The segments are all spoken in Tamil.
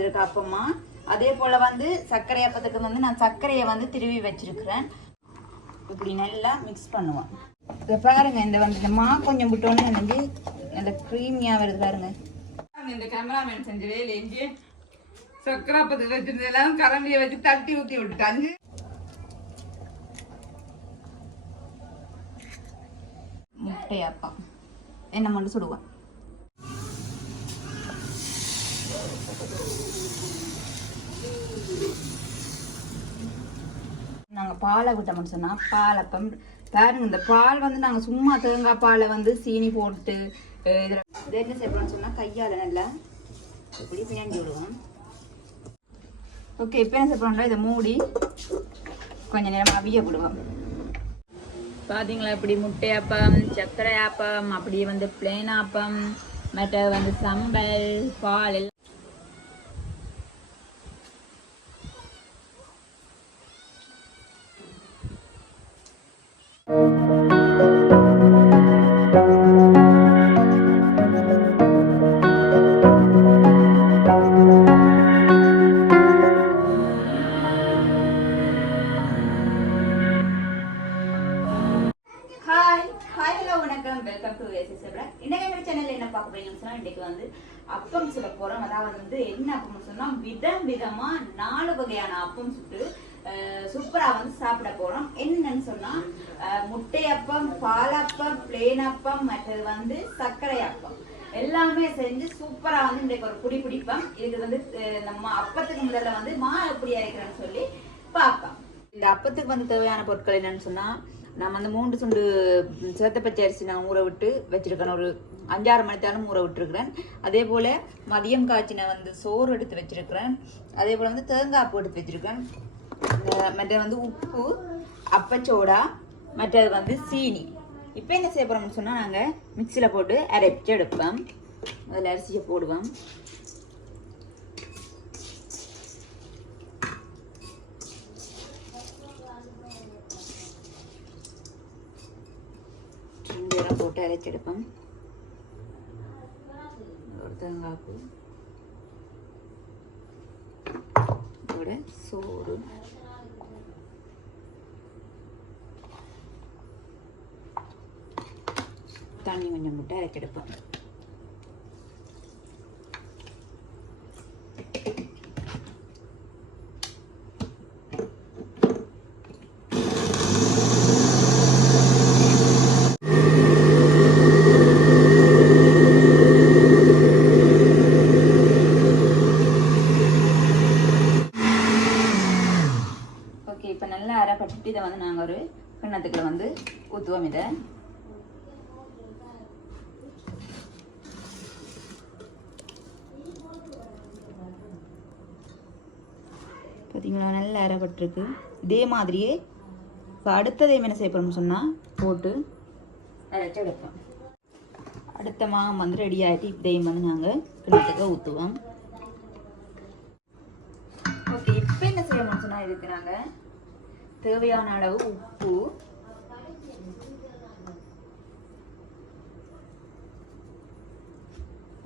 வந்திருக்கு அப்பமா. அதே போல வந்து சர்க்கரை அப்பத்துக்கு வந்து நான் சர்க்கரையை வந்து திருவி வச்சிருக்கிறேன். இப்படி நல்லா மிக்ஸ் பண்ணுவோம். இதை பாருங்க, இந்த மா கொஞ்சம் விட்டோன்னு எனக்கு நல்ல க்ரீமியா வருது பாருங்க. இந்த கேமராமேன் செஞ்ச வேலை எங்கே சர்க்கரை அப்பத்துக்கு வச்சிருந்தெல்லாம் கரண்டியை வச்சு தட்டி ஊற்றி விட்டுட்டாங்க. முட்டையாப்பம் என்ன மட்டும் சுடுவேன். நாங்கள் பாலை விட்டோம்னு சொன்னால் பாலப்பம் பாருங்க. இந்த பால் வந்து நாங்கள் சும்மா தேங்காய் பாலை வந்து சீனி போட்டு இதில் என்ன செய்யணும்னு சொன்னால் கையால் நல்லா இப்படி பிணைஞ்சி விடுவோம். ஓகே, இப்போ என்ன செய்யணும்னா இதை மூடி கொஞ்சம் நேரம் அவிய விடுவோம். பார்த்தீங்களா, இப்படி முட்டையாப்பம், சர்க்கரை ஆப்பம், அப்படியே வந்து பிளேன் ஆப்பம், மற்ற வந்து சம்பல், பால் எல்லாம். இன்னைக்கு வந்து அப்பம் சுட போறோம். அதாவது வந்து என்ன அப்பம் சொன்னா விதம் விதமா 4 வகையான அப்பம் சுட்டு சூப்பரா வந்து சாப்பிட போறோம். என்னன்னு சொன்னா முட்டையப்பம், பாலப்பம், பிளேன் அப்பம், மற்றது வந்து சர்க்கரை அப்பம் எல்லாமே செஞ்சு சூப்பரா வந்து இன்றைக்கு ஒரு புடி பிடிப்போம். இதுக்கு வந்து நம்ம அப்பத்துக்கு முதல்ல வந்து மா எப்படி அரைக்கிறேன்னு சொல்லி பார்ப்போம். இந்த அப்பத்துக்கு வந்து தேவையான பொருட்கள் என்னன்னு சொன்னா, நான் வந்து 3 துண்டு சிவத்த பச்சை அரிசி நான் ஊற விட்டு வச்சிருக்கேன். ஒரு 5-6 மணித்தாலும் ஊற விட்டுருக்கிறேன். அதே போல் மதியம் காய்ச்சின வந்து சோறு எடுத்து வச்சிருக்கிறேன். அதே போல் வந்து தேங்காய் பூ எடுத்து வச்சிருக்கேன். மற்ற வந்து உப்பு, அப்பச்சோடா, மற்றது வந்து சீனி. இப்போ என்ன செய்ய போகிறோம்னு சொன்னால் நாங்கள் மிக்சியில் போட்டு அரைச்சி எடுப்போம். அதில் அரிசியை போடுவோம். போட்டு அரைச்செடுப்போம். ஒரு தேங்காய் பூ, இதோட சோறு, தண்ணி கொஞ்சம் போட்டு அரைச்செடுப்போம். இப்போ நல்லா அரைப்பட்டு இதை வந்து நாங்கள் ஒரு கிண்ணத்துக்குள்ள வந்து ஊற்றுவோம். இதை பார்த்தீங்களா, நல்லா அரைப்பட்டுருக்கு. இதே மாதிரியே இப்போ அடுத்ததை என்ன செய்ய போகிறோம்னு சொன்னால் போட்டு அரைச்சி எடுப்போம். அடுத்த மாவு வந்து ரெடி ஆகிட்டு இதையும் வந்து நாங்கள் கிண்ணத்துக்கு ஊற்றுவோம். ஓகே, இப்போ என்ன செய்யணும்னு சொன்னால் இதுக்கு நாங்கள் தேவையான அளவு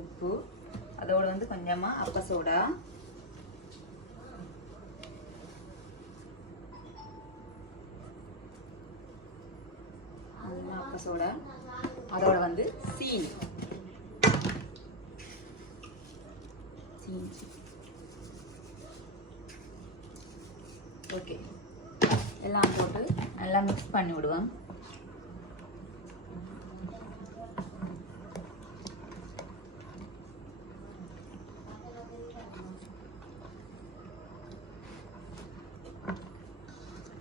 உப்பு, அதோட வந்து கொஞ்சமா அப்ப சோடா, அதோட வந்து சீனி. ஓகே, எல்லாம் போட்டு நல்லா மிக்ஸ் பண்ணி விடுவோம்.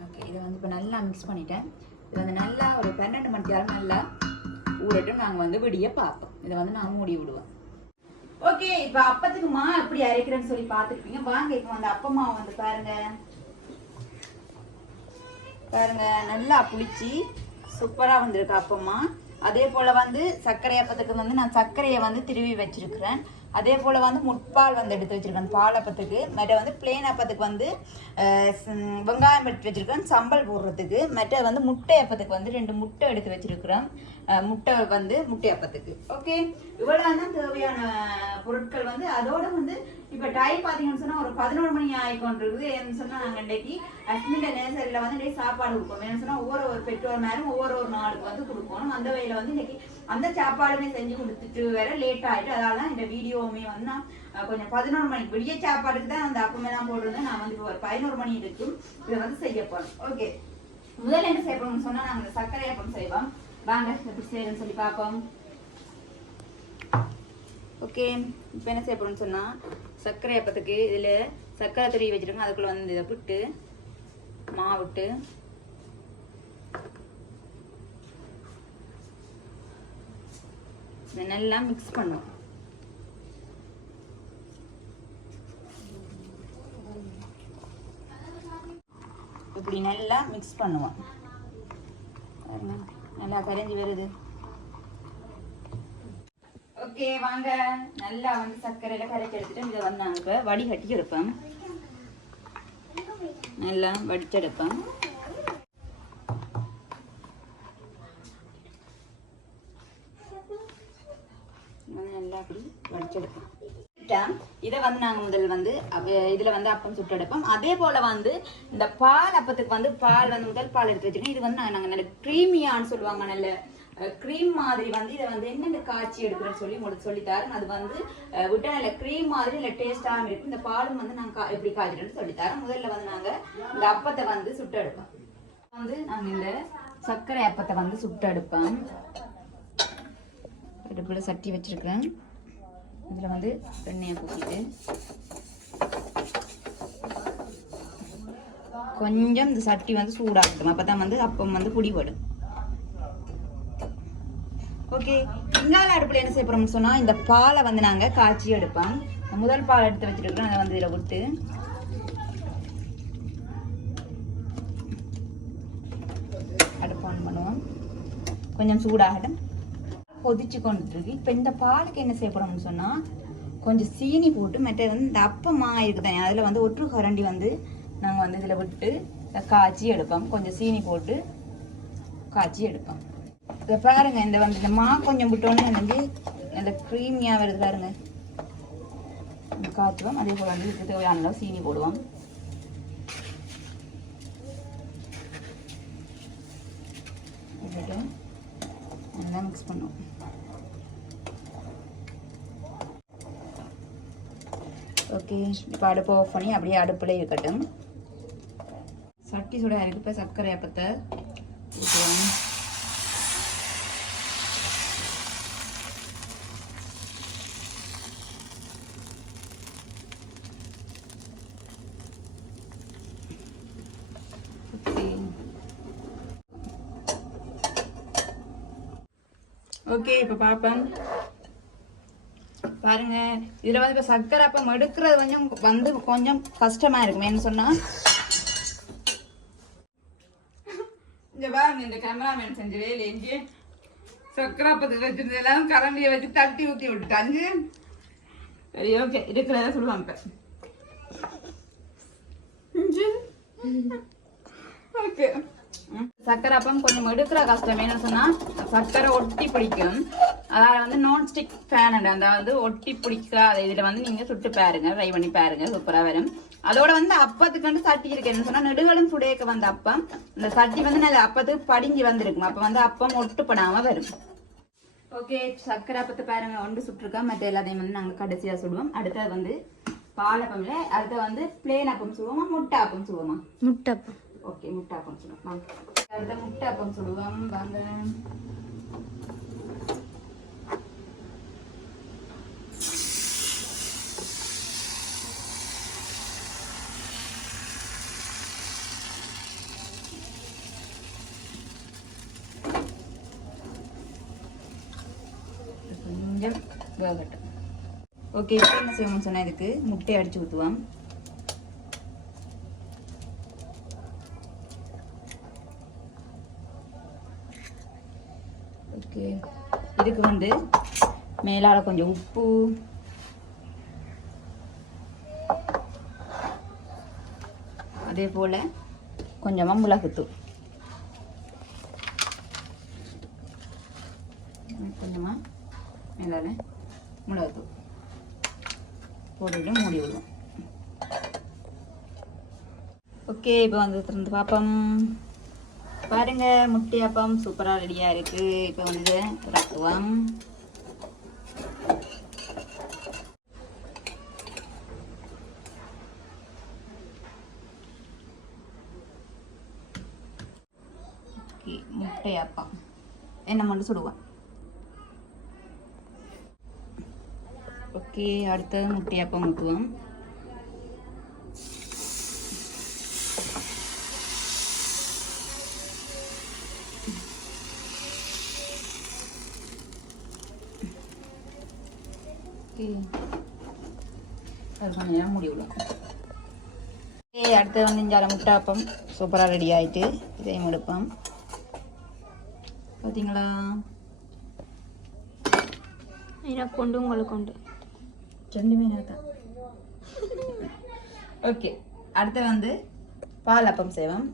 ஓகே, இதை வந்து இப்போ நல்லா மிக்ஸ் பண்ணிட்டேன். இது வந்து நல்லா ஒரு 12 மணி நேரம் நல்லா ஊறட்டும். நாங்கள் வந்து விடிய பார்ப்போம். இதை வந்து நான் மூடி விடுவோம். ஓகே, இப்போ அப்பத்துக்கு மா எப்படி அரைக்கிறேன்னு சொல்லி பார்த்துருப்பீங்க. வாங்க இப்போ வந்து அப்பமா வந்து பாருங்க நல்லா புளிச்சு சூப்பரா வந்திருக்கு அப்பமா. அதே போல வந்து சர்க்கரை அப்பத்துக்கு வந்து நான் சர்க்கரையை வந்து திருவி வச்சிருக்கிறேன். அதே போல் வந்து முட்பால் வந்து எடுத்து வச்சுருக்கேன் பால் அப்பத்துக்கு. மற்ற வந்து பிளேன் அப்பத்துக்கு வந்து வெங்காயம் எடுத்து வச்சுருக்கேன் சம்பல் போடுறதுக்கு. மற்ற வந்து முட்டை அப்பத்துக்கு வந்து 2 முட்டை எடுத்து வச்சுருக்கிறேன் முட்டை வந்து முட்டை அப்பத்துக்கு. ஓகே, இவ்வளோ தான் தேவையான பொருட்கள் வந்து. அதோடு வந்து இப்ப டைம் பாத்தீங்கன்னு சொன்னா ஒரு 11 மணி ஆயிக்கொண்டிருக்குது. என்ன சொன்னா நாங்க இன்னைக்கு அஸ்மிட நேசரில வந்து சாப்பாடு கொடுப்போம். என்ன சொன்னா ஒவ்வொரு பெற்றோர் மேலும் ஒவ்வொரு நாளுக்கு வந்து கொடுக்கணும். அந்த வகையில வந்து இன்னைக்கு அந்த சாப்பாடுமே செஞ்சு கொடுத்துட்டு வேற லேட் ஆயிட்டு. அதனாலதான் இந்த வீடியோவுமே வந்து நான் கொஞ்சம் 11 மணிக்கு விடிய சாப்பாடுக்கு தான் அந்த அப்பமே தான் போடுறது. நான் வந்து ஒரு 11 மணி இருக்கும் இதை வந்து செய்ய போறோம். ஓகே, முதல்ல என்ன செய்யணும்னு சொன்னா நாங்க இந்த சர்க்கரை அப்பம் செய்வோம். வாங்க எப்படி செய்யறேன்னு சொல்லி பார்ப்போம். ஓகே, இப்போ என்ன செய்ய போறோம்னு சொன்னா சர்க்கரை அப்பத்துக்கு இதுல சர்க்கரை துருவி வச்சிருக்கோம். அதுக்குள்ள வந்து இதை விட்டு மாவிட்டு இதை நல்லா மிக்ஸ் பண்ணுவோம். இப்படி நல்லா மிக்ஸ் பண்ணுவோம். நல்லா கரைஞ்சி வருது. ஓகே, வாங்க நல்லா வந்து சர்க்கரையில கரைச்சி எடுத்துட்டு இதை வந்து நாங்கள் இப்போ வடிகட்டி எடுப்போம். நல்லா வடிச்செடுப்போம். நல்லா அப்படி வடிச்செடுப்போம். இதை வந்து நாங்கள் முதல் வந்து இதில் வந்து அப்பம் சுட்டு எடுப்போம். அதே போல் வந்து இந்த பால் அப்பத்துக்கு வந்து பால் வந்து முதல் பால் எடுத்து வச்சுக்கோங்க. இது வந்து நாங்கள் நல்ல க்ரீமியான்னு சொல்லுவாங்க. நல்ல க்ரீம் மாதிரி வந்து இதை வந்து என்னென்ன காய்ச்சி எடுக்கிறேன்னு சொல்லி உங்களுக்கு சொல்லித்தரேன். அது வந்து விட்டா நல்ல க்ரீம் மாதிரி இல்லை டேஸ்டாகவும் இருக்கும். இந்த பாலும் வந்து நாங்கள் எப்படி காய்ச்சிடுன்னு சொல்லித்தரேன். முதல்ல வந்து நாங்கள் இந்த அப்பத்தை வந்து சுட்டு எடுப்போம். வந்து நாங்கள் இந்த சர்க்கரை அப்பத்தை வந்து சுட்டு எடுப்போம். அடுப்பில் சட்டி வச்சிருக்கிறேன். இதில் வந்து எண்ணெயை ஊற்றிட்டு கொஞ்சம் இந்த சட்டி வந்து சூடாகட்டும். அப்போ தான் வந்து அப்பம் வந்து பிடிபடும். ஓகே, இங்கால அடுப்பில் என்ன செய்ய போகிறோம்னு சொன்னால் இந்த பாலை வந்து நாங்கள் காய்ச்சி எடுப்போம். முதல் பால் எடுத்து வச்சுருக்கோம். அதை வந்து இதில் விட்டு அடுப்பு ஆன் பண்ணுவோம். கொஞ்சம் சூடாகட்டும். கொதிச்சு கொண்டுட்டு இருக்கு. இப்போ இந்த பாலுக்கு என்ன செய்ய போகிறோம்னு சொன்னால் கொஞ்சம் சீனி போட்டு மற்ற வந்து இந்த அப்பமா இருக்குது தானே அதில் வந்து ஒற்று கரண்டி வந்து நாங்கள் வந்து இதில் விட்டு காய்ச்சி எடுப்போம். கொஞ்சம் சீனி போட்டு காய்ச்சி எடுப்போம். இதை பாருங்க, இந்த வந்து இந்த மா கொஞ்சம் விட்டோன்னு வந்து நல்ல க்ரீமியாக வருது பாருங்க. காய்ச்சுவோம். அதே போல் வந்து இதுக்கு தேவையான அளவு சீனி போடுவோம். நல்லா மிக்ஸ் பண்ணுவோம். ஓகே, இப்போ அடுப்பு ஆஃப் பண்ணி அப்படியே அடுப்புல இருக்கட்டும். சட்டி சூடாக இருக்கு. இப்போ சர்க்கரை அப்பத்தை ஊற்றுவோம். ஓகே, இப்போ பார்ப்போம். பாருங்க, இதில் வந்து இப்போ சர்க்கரை அப்பம் எடுக்கிறது கொஞ்சம் கஷ்டமா இருக்கும். என்ன சொன்னா இங்க பாருங்க, இந்த கேமராமேன் செஞ்ச வேலை எங்கே சர்க்கரை அப்பத்துக்கு வச்சிருந்த எல்லாம் கரண்டியை வச்சு தட்டி ஊற்றி விட்டுட்டாங்க. சரி, ஓகே, இருக்கிறத சொல்லுவாங்க. ஓகே, சர்க்கரை அப்பம் கொஞ்சம் எடுக்கிற கஷ்டம். என்ன சொன்னா சர்க்கரை ஒட்டி பிடிக்கும். அதாவது வந்து நான்ஸ்டிக் ஃபேன் அதாவது ஒட்டி பிடிக்காத இதுல வந்து நீங்க சுட்டு பாருங்க, ட்ரை பண்ணி பாருங்க, சூப்பரா வரும். அதோட வந்து அப்பத்துக்கு வந்து சட்டி இருக்கு. என்ன சொன்னா நெடுகளும் சுடேக்க வந்த அப்பம் இந்த சட்டி வந்து நல்ல அப்பத்துக்கு படிஞ்சு வந்திருக்கும். அப்ப வந்து அப்பம் ஒட்டுப்படாம வரும். ஓகே, சர்க்கரை அப்பத்தை பாருங்க ஒன்று சுட்டுருக்கோம். மற்ற எல்லாத்தையும் வந்து நாங்க கடைசியா சுடுவோம். அடுத்தது வந்து பாலப்பம் இல்லை, அடுத்த வந்து பிளேன் அப்பம் சுடுவோமா முட்டை அப்பம் சுடுவோமா? முட்டை அப்பம். ஓகே, முட்டை அப்பம் சுடுவோம். அடுத்த முட்டை அப்பம் சுடுவோம். வாங்க, கொஞ்சம் வேகட்டும். ஓகே, இப்போ என்ன செய்வோம்னு சொன்னால் இதுக்கு முட்டையை அடிச்சு ஊற்றுவோம். ஓகே, இதுக்கு வந்து மேலால் கொஞ்சம் உப்பு, அதே போல் கொஞ்சமாக மிளகுத்தூள், கொஞ்சமாக மேலால் மிளகுத்தூள் போட்டுவிட்டு மூடி விடுவோம். ஓகே, இப்போ வந்து திறந்து பார்ப்போம். பாருங்க, முட்டையப்பம் சூப்பராக ரெடியாக இருக்கு. இப்போ வந்து ரக்குவம். ஓகே, முட்டையப்பம் என்ன மட்டும் சுடுவேன். ஓகே, அடுத்தது முட்டையப்பம் ஊற்றுவோம். கொஞ்சம் நேரம் மூடி விடுவோம். அடுத்தது வந்து இஞ்சால முட்டையப்பம் சூப்பராக ரெடி ஆகிட்டு இதையும் எடுப்போம். பார்த்தீங்களா? எனக்கு கொண்டு உங்களுக்கு கொண்டு ரெண்டுமே தான். ஓகே, அடுத்து வந்து பால் அப்பம் செய்வோம்.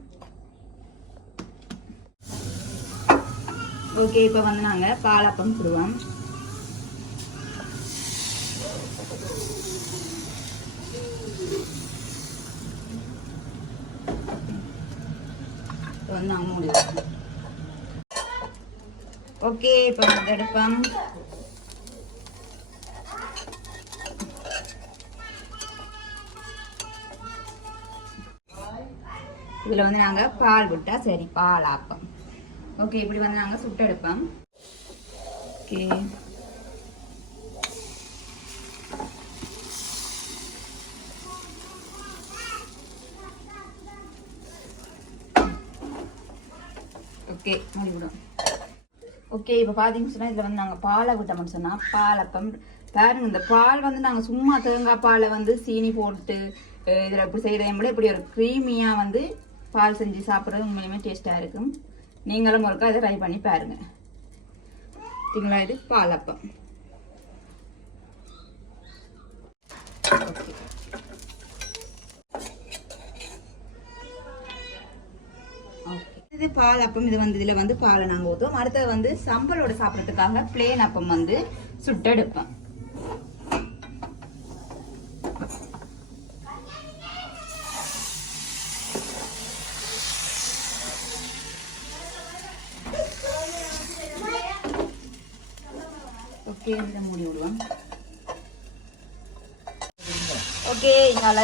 ஓகே, இப்போ வந்து நாங்கள் பால் அப்பம் சுடுவோம். வந்து நாங்கள் முடிவோம். ஓகே, இப்போ வந்து எடுப்போம். இதில் வந்து நாங்கள் பால் விட்டா சரி, பால் ஆப்பம். ஓகே, இப்படி வந்து நாங்கள் சுட்டு எடுப்போம். Okay, okay முடிவிடும். ஓகே, இப்போ பார்த்தீங்கன்னு சொன்னால் இதில் வந்து நாங்கள் பாலை விட்டோம்னு சொன்னால் பால் அப்பம் பாருங்க. இந்த பால் வந்து நாங்கள் சும்மா தேங்காய் பாலை வந்து சீனி போட்டு இதில் இப்படி செய்கிறதையும் இப்படி ஒரு க்ரீமியாக வந்து பால் செஞ்சு சாப்பிட்றது உண்மையுமே டேஸ்ட்டாக இருக்கும். நீங்களும் ஒருக்கா இதை ட்ரை பண்ணி பாருங்க. சரிங்களா? இது பால் அப்பம். ஓகே, இது பால் அப்பம். இது வந்து இதில் வந்து பாலை நாங்கள் ஊற்றுவோம். அடுத்தது வந்து சம்பளோட சாப்பிட்றதுக்காக பிளேன் அப்பம் வந்து சுட்டெடுப்போம். ஓகே, இதை மூடி விடுவோம். ஓகே, இங்கால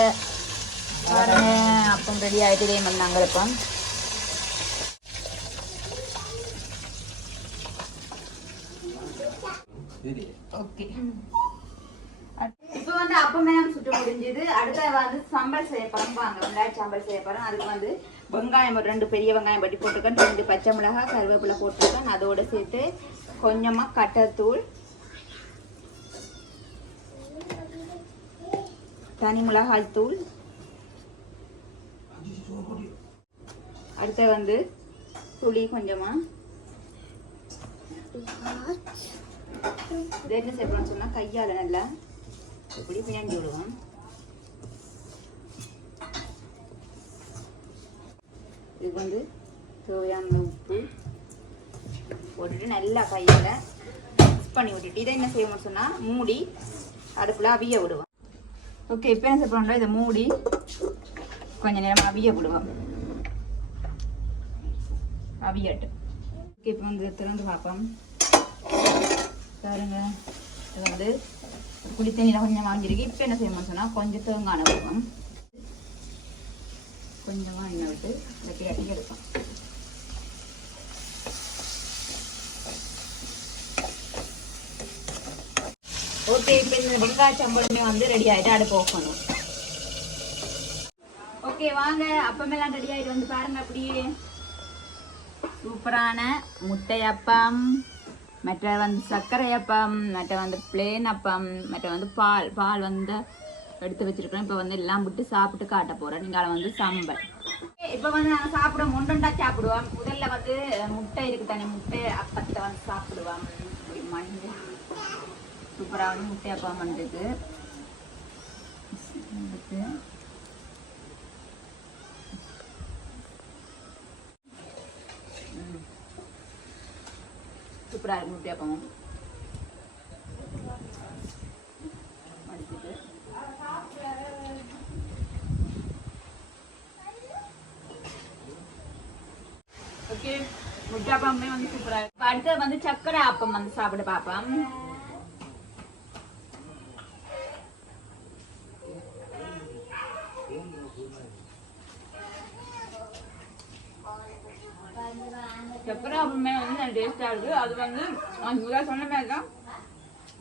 பாருங்க அப்பம் ரெடி ஆகிட்டு இதே மாதிரி நாங்கள் இருப்போம். ஓகே, இப்போ வந்து அப்பமே நம்ம சுட்டு முடிஞ்சது. அடுத்த வந்து சம்பல் செய்ய போறோம். வாங்க, வெங்காய சாம்பல் செய்ய போறோம். அதுக்கு வந்து வெங்காயம் ஒரு 2 பெரிய வெங்காயம் பட்டி போட்டிருக்கேன், 2 பச்சை மிளகாய், கருவேப்பிலை போட்டிருக்கேன். அதோட சேர்த்து கொஞ்சமா கட்டத்தூள், தனி மிளகாய் தூள், அடுத்த வந்து புளி கொஞ்சமா. இது என்ன செய்யணும்னு சொன்னா கையால நல்லா இப்படி பிணைஞ்சு விடுவோம். இதுக்கு வந்து தேவையான உப்பு போட்டுட்டு நல்லா கையால மிக்ஸ் பண்ணி விட்டுட்டு இதை என்ன செய்யணும்னு சொன்னா மூடி அடுப்புல அவிய விடுவோம். ஓகே, இப்போ என்ன செய்யணும், இதை மூடி கொஞ்ச நேரம் அவிய விடுவோம். அவியட்டு. ஓகே, இப்போ வந்து திறந்து பார்ப்போம். பாருங்க, இது வந்து குடி தண்ணியில் கொஞ்சம் வாங்கிருக்கு. இப்போ என்ன செய்யணும்னு சொன்னால் கொஞ்சம் தேங்காய் விடுவோம். கொஞ்சமாக எண்ணெய் விட்டு இந்த கிளறி எடுப்போம். ஓகே, இப்போ இந்த வெங்காய சம்பளமே வந்து ரெடி ஆகிட்டு அடுப்பு ஆஃப் பண்ணுவோம். ஓகே, வாங்க அப்பமெல்லாம் ரெடி ஆகிட்டு வந்து பாருங்க. அப்படியே சூப்பரான முட்டையப்பம், மற்ற வந்து சர்க்கரை அப்பம், மற்ற வந்து பிளேன் அப்பம், மற்ற வந்து பால் வந்து எடுத்து வச்சிருக்கோம். இப்போ வந்து எல்லாம் விட்டு சாப்பிட்டு காட்ட போகிறோம். நீங்கள் வந்து சம்பல். இப்போ வந்து நாங்கள் சாப்பிடுவோம், ஒன்றுண்டா சாப்பிடுவோம். முதல்ல வந்து முட்டை இருக்கு தானே, முட்டை அப்பத்தை வந்து சாப்பிடுவோம். இப்படி மண் சூப்பராக வந்து முட்டை அப்பம் வந்துருக்கு. சூப்பராக இருக்கும் முட்டை அப்பம். மடிச்சுட்டு முட்டை அப்பமே வந்து சூப்பரா இருக்கு. அடுத்தது வந்து சக்கரை அப்பம் வந்து சாப்பிட பாப்போம். சக்கரை அப்பமே வந்து நல்ல டேஸ்டா இருக்கு. அது வந்து சொன்ன மாதிரி தான்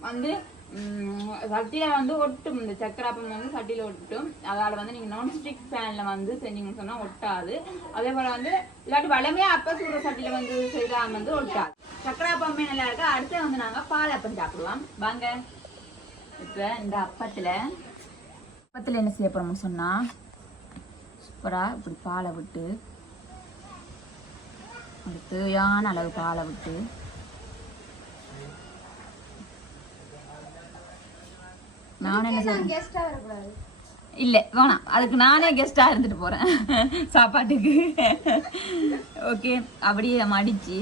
வந்து சட்டியில வந்து ஒட்டும். இந்த சக்கராப்பம் வந்து சட்டியில ஒட்டும். அதால வந்து நீங்க நான்ஸ்டிக் பேன்ல வந்து செஞ்சீங்கன்னு சொன்னா ஒட்டாது. அதே போல வந்து இல்லாட்டி வளமையா அப்ப சூட சட்டியில வந்து செய்தா வந்து ஒட்டாது. சக்கராப்பமே நல்லா இருக்கு. அடுத்து வந்து நாங்க பால் அப்பம் சாப்பிடுவோம் வாங்க. இப்ப இந்த அப்பத்துல என்ன செய்ய போறோம்னு சொன்னா சூப்பரா இப்படி பாலை விட்டு தேவையான அளவு பாலை விட்டு நானே இல்ல வேணாம், அதுக்கு நானே கெஸ்டா இருந்துட்டு போறேன் சாப்பாட்டுக்கு. ஓகே, அப்படியே மடிச்சு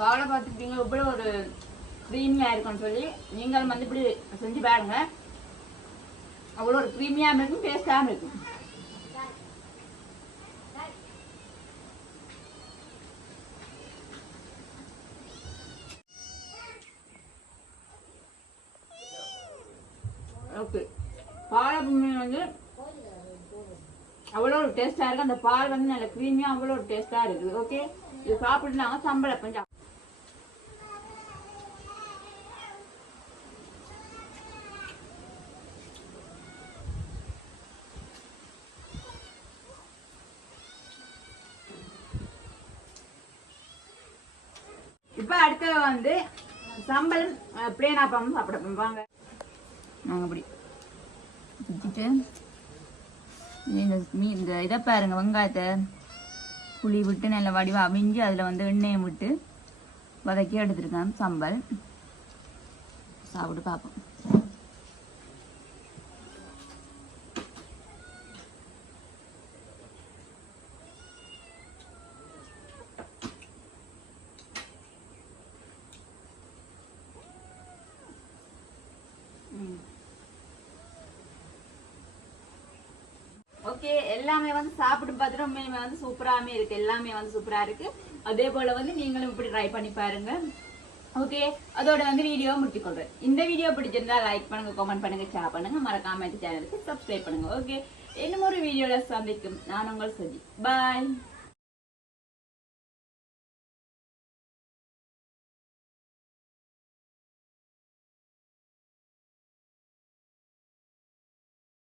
பாலை பார்த்துக்கிட்டீங்க இவ்வளவு ஒரு க்ரீமியா இருக்கும்னு சொல்லி நீங்கள் வந்து இப்படி செஞ்சு பாருங்க. அவ்வளோ ஒரு க்ரீமியாகவும் இருக்கும், டேஸ்டாகவும் இருக்கும். ஓகே, பாலப்பமே வந்து அவ்வளோ ஒரு டேஸ்டா இருக்கு. அந்த பால் வந்து நல்ல க்ரீமியா அவ்வளோ ஒரு டேஸ்டா இருக்குது. ஓகே, இது சாப்பிட்டு நாங்கள் சம்பளப்பம் இப்ப அடுத்தது வந்து சம்பளம் பிளேன் அப்பம் சாப்பிட வாங்க. நாங்க அப்படி வச்சுட்டு இந்த இதை பாருங்க, வெங்காயத்தை புளி விட்டு நல்ல வடிவா அவிஞ்சு அதில் வந்து எண்ணெயை விட்டு வதக்கி எடுத்துருக்கேன். சம்பல் சாப்பிட்டு பார்ப்போம். ஓகே, எல்லாமே வந்து சாப்பிட்டு பார்த்துட்டு உண்மையுமே வந்து சூப்பராமே இருக்கு. எல்லாமே வந்து சூப்பரா இருக்கு. அதே போல வந்து நீங்களும் இப்படி ட்ரை பண்ணி பாருங்க. ஓகே, அதோட வந்து வீடியோ முடிச்சுக்கொள்றேன். இந்த வீடியோ பிடிச்சிருந்தா லைக் பண்ணுங்க, கமெண்ட் பண்ணுங்க, ஷேர் பண்ணுங்க, மறக்காம இந்த சேனலுக்கு சப்ஸ்கிரைப் பண்ணுங்க. ஓகே, இன்னும் ஒரு வீடியோல சந்திக்கும். நான் உங்கள் சஜி. பாய்.